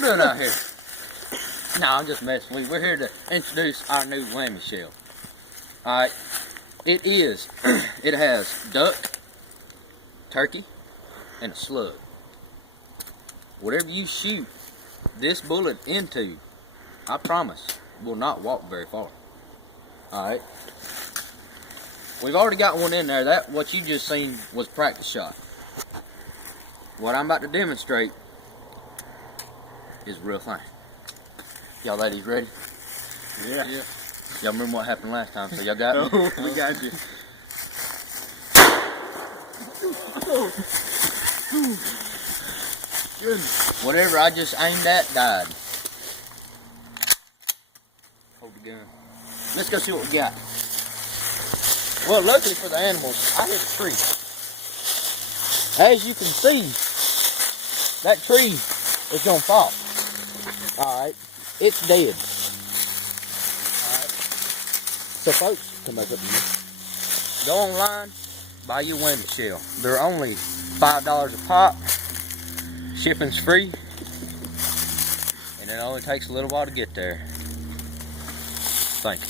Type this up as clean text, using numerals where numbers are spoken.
y'all doing out here? No, I'm just messing with you. We're here to introduce our new Whammy shell. Alright, it has duck, turkey, and a slug. Whatever you shoot this bullet into, I promise, will not walk very far. Alright. We've already got one in there. That, what you just seen, was practice shot. What I'm about to demonstrate is real thing. Y'all ladies ready? Yeah. Y'all remember what happened last time, so y'all got me? We got you. Goodness. Whatever I just aimed at died. Hold the gun. Let's go see what we got. Well, luckily for the animals, I hit a tree. As you can see, that tree is gonna fall. Alright, it's dead. Alright. So folks, come back up here. Go online, buy your Whammy shell. They're only $5 a pop. Shipping's free. And it only takes a little while to get there. Thank you.